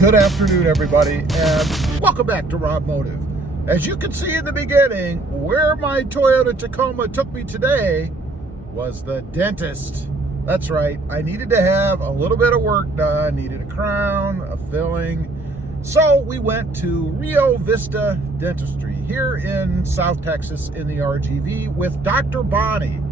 Good afternoon, everybody, and welcome back to RobMotive. As you can see in the beginning, where my Toyota Tacoma took me today was the dentist. That's right, I needed to have a little bit of work done, needed a crown, a filling. So we went to Rio Vista Dentistry here in South Texas in the RGV with Dr. Bonnie,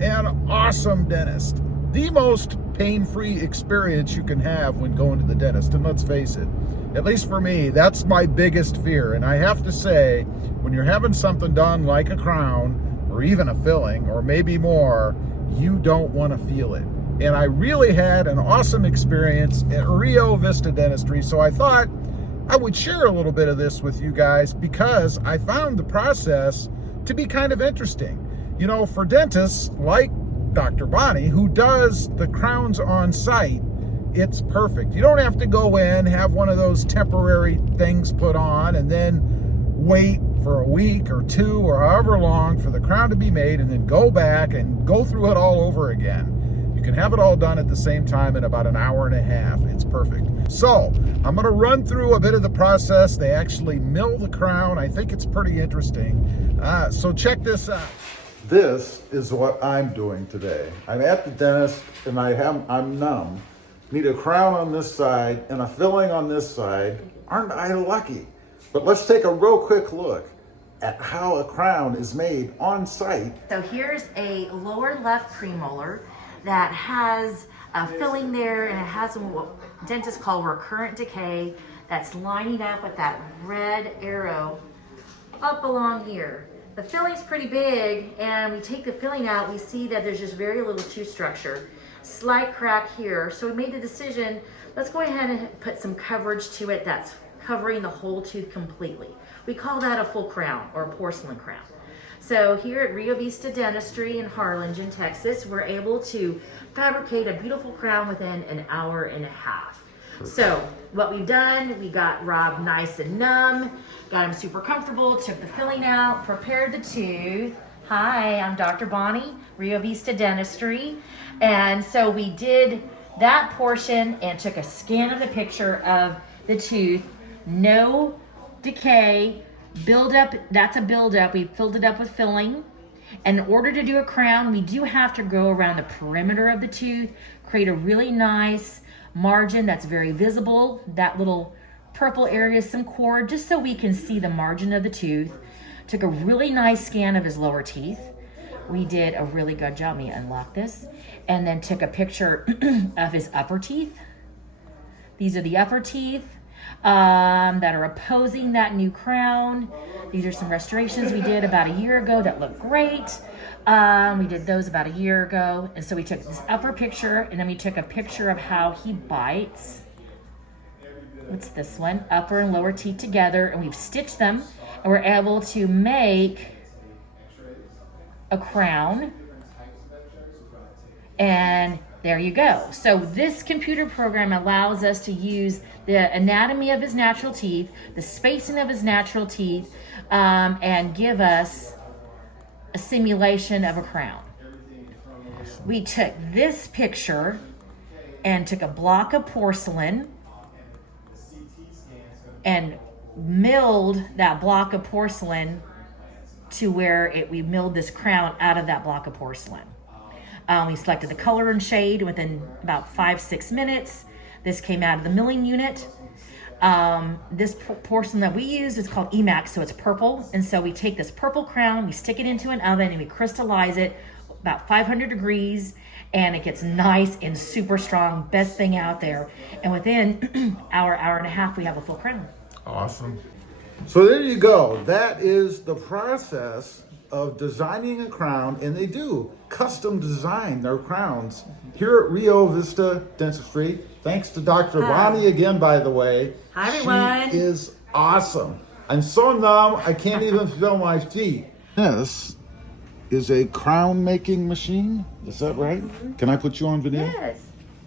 an awesome dentist. The most pain-free experience you can have when going to the dentist. And let's face it, at least for me, that's my biggest fear. And I have to say, when you're having something done like a crown or even a filling or maybe more, you don't want to feel it. And I really had an awesome experience at Rio Vista Dentistry. So I thought I would share a little bit of this with you guys because I found the process to be kind of interesting. You know, for dentists like Dr. Bonnie, who does the crowns on site, it's perfect. You don't have to go in, have one of those temporary things put on, and then wait for a week or two or however long for the crown to be made, and then go back and go through it all over again. You can have it all done at the same time in about an hour and a half. It's perfect. So I'm going to run through a bit of the process. They actually mill the crown. I think it's pretty interesting. So check this out. This is what I'm doing today. I'm at the dentist and I'm numb. Need a crown on this side and a filling on this side. Aren't I lucky? But let's take a real quick look at how a crown is made on site. So here's a lower left premolar that has a filling there, and it has what dentists call recurrent decay that's lining up with that red arrow up along here. The filling's pretty big, and we take the filling out, we see that there's just very little tooth structure. Slight crack here, so we made the decision, let's go ahead and put some coverage to it that's covering the whole tooth completely. We call that a full crown or a porcelain crown. So here at Rio Vista Dentistry in Harlingen, Texas, we're able to fabricate a beautiful crown within an hour and a half. So what we've done, we got Rob nice and numb, got him super comfortable, took the filling out, prepared the tooth. Hi, I'm Dr. Bonnie, Rio Vista Dentistry. And so we did that portion and took a scan of the picture of the tooth. No decay, buildup, that's a buildup. We filled it up with filling. And in order to do a crown, we do have to go around the perimeter of the tooth, create a really nice margin that's very visible, that little purple area, some cord, just so we can see the margin of the tooth. Took a really nice scan of his lower teeth. We did a really good job. Let me unlock this. And then took a picture of his upper teeth. These are the upper teeth that are opposing that new crown. These are some restorations we did about a year ago that look great. We did those about a year ago. And so we took this upper picture, and then we took a picture of how he bites. What's this one? Upper and lower teeth together, and we've stitched them, and we're able to make a crown. And there you go. So this computer program allows us to use the anatomy of his natural teeth, the spacing of his natural teeth, and give us a simulation of a crown. We took this picture and took a block of porcelain and milled that block of porcelain to where we milled this crown out of that block of porcelain. We selected the color and shade within about 5-6 minutes. This came out of the milling unit. This porcelain that we use is called Emax, so it's purple. And so we take this purple crown, we stick it into an oven, and we crystallize it about 500 degrees, and it gets nice and super strong, best thing out there. And within hour and a half, we have a full crown. Awesome. So there you go. That is the process of designing a crown, and they do custom design their crowns here at Rio Vista Dentistry. Thanks to Dr. Bonnie again, by the way. Hi, everyone. She is awesome. I'm so numb, I can't even feel my feet. This is a crown making machine. Is that right? Mm-hmm. Can I put you on video? Yes.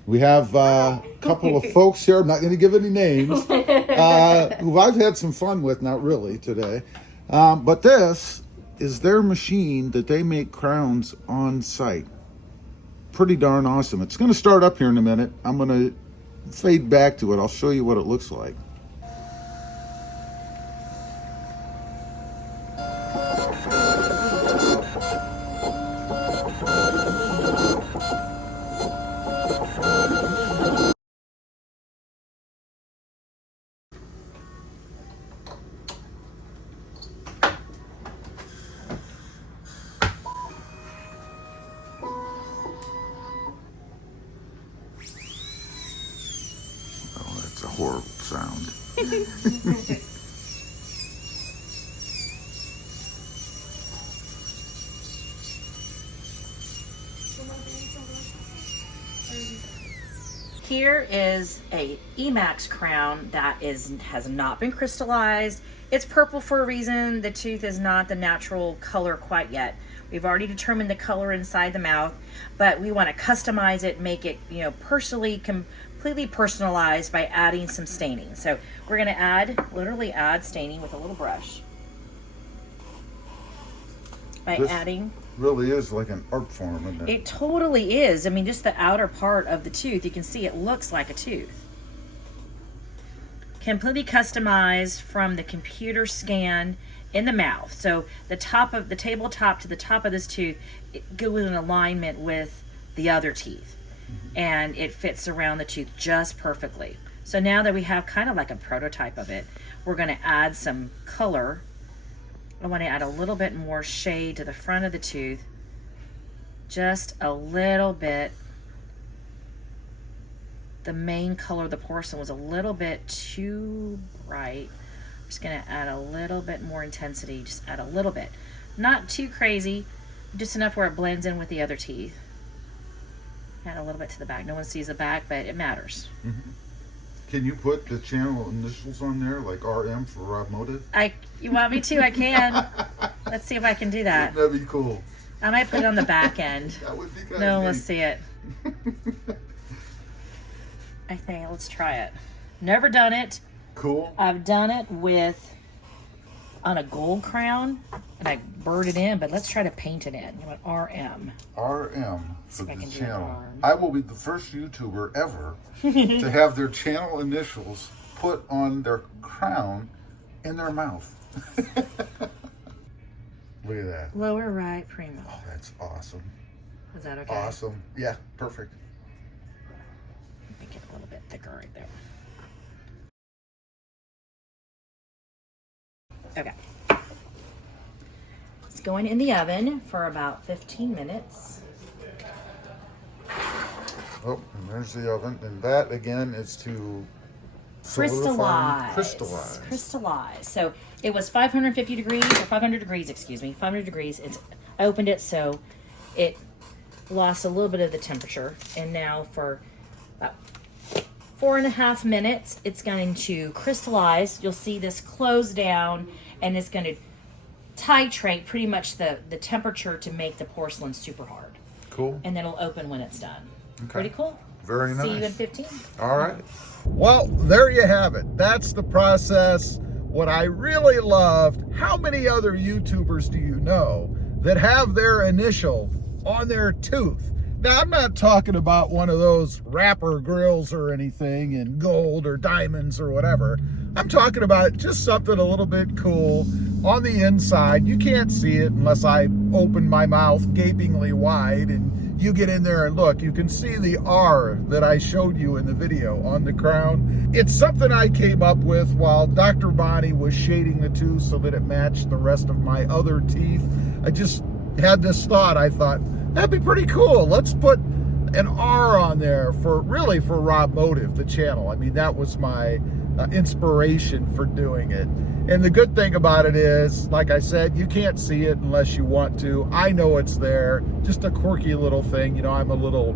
We have a couple of folks here, I'm not going to give any names, who I've had some fun with, not really today. But this is their machine that they make crowns on site. Pretty darn awesome. It's going to start up here in a minute. I'm going to fade back to it. I'll show you what it looks like. A horrible sound. Here is a Emax crown that has not been crystallized. It's purple for a reason. The tooth is not the natural color quite yet. We've already determined the color inside the mouth, but we want to customize it, make it, you know, completely personalized by adding some staining. So we're going to literally add staining with a little brush. Adding. Really is like an art form, isn't it? It totally is. I mean, just the outer part of the tooth, you can see it looks like a tooth. Completely customized from the computer scan in the mouth. So the top of the tabletop to the top of this tooth, it goes in alignment with the other teeth. And it fits around the tooth just perfectly. So now that we have kind of like a prototype of it, we're going to add some color. I want to add a little bit more shade to the front of the tooth, just a little bit. The main color of the porcelain was a little bit too bright. I'm just going to add a little bit more intensity, just add a little bit. Not too crazy, just enough where it blends in with the other teeth. Add a little bit to the back. No one sees the back, but it matters. Can you put the channel initials on there, like RM for RobMotive? You want me to? I can. Let's see if I can do that. That'd be cool. I might put it on the back end. That would be kind No of one will neat. see it. I think, let's try it. Never done it. Cool. I've done it on a gold crown, and I burred it in, but let's try to paint it in. You want RM. RM for if I the can do channel. RM. I will be the first YouTuber ever to have their channel initials put on their crown in their mouth. Look at that. Lower right primo. Oh, that's awesome. Is that okay? Awesome. Yeah, perfect. Make it a little bit thicker right there. Okay. It's going in the oven for about 15 minutes. Oh, and there's the oven. And that, again, is to Crystallize. Crystallize. So it was 550 degrees, or 500 degrees, excuse me, 500 degrees. I opened it, so it lost a little bit of the temperature. And now for about 4.5 minutes, it's going to crystallize. You'll see this close down, and it's going to titrate pretty much the temperature to make the porcelain super hard. Cool. And then it'll open when it's done. Okay. Pretty cool. Very nice. See you in 15. All right. Well, there you have it. That's the process. What I really loved, how many other YouTubers do you know that have their initial on their tooth? Now, I'm not talking about one of those wrapper grills or anything in gold or diamonds or whatever. I'm talking about just something a little bit cool on the inside. You can't see it unless I open my mouth gapingly wide and you get in there and look. You can see the R that I showed you in the video on the crown. It's something I came up with while Dr. Bonnie was shading the tooth so that it matched the rest of my other teeth. I just had this thought. I thought, that'd be pretty cool. Let's put an R on there for RobMotive, the channel. I mean, that was my inspiration for doing it. And the good thing about it is, like I said, you can't see it unless you want to. I know it's there. Just a quirky little thing. You know, I'm a little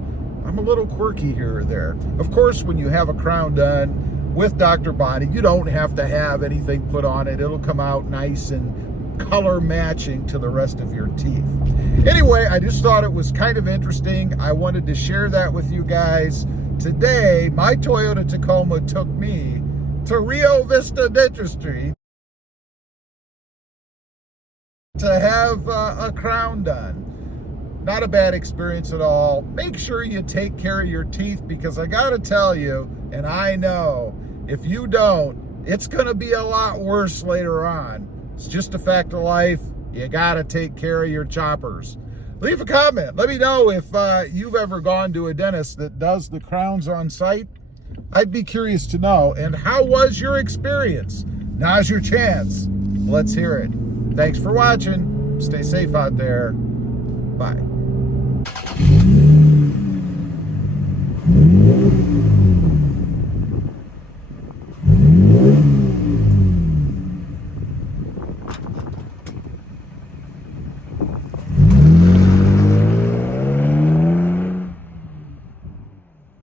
quirky here or there. Of course, when you have a crown done with Dr. Bonnie, you don't have to have anything put on it. It'll come out nice and color matching to the rest of your teeth. Anyway, I just thought it was kind of interesting. I wanted to share that with you guys. Today, my Toyota Tacoma took me to Rio Vista Dentistry to have a crown done. Not a bad experience at all. Make sure you take care of your teeth, because I gotta tell you, and I know, if you don't, it's gonna be a lot worse later on. It's just a fact of life. You gotta take care of your choppers. Leave a comment. Let me know if you've ever gone to a dentist that does the crowns on site. I'd be curious to know. And how was your experience? Now's your chance. Let's hear it. Thanks for watching. Stay safe out there. Bye.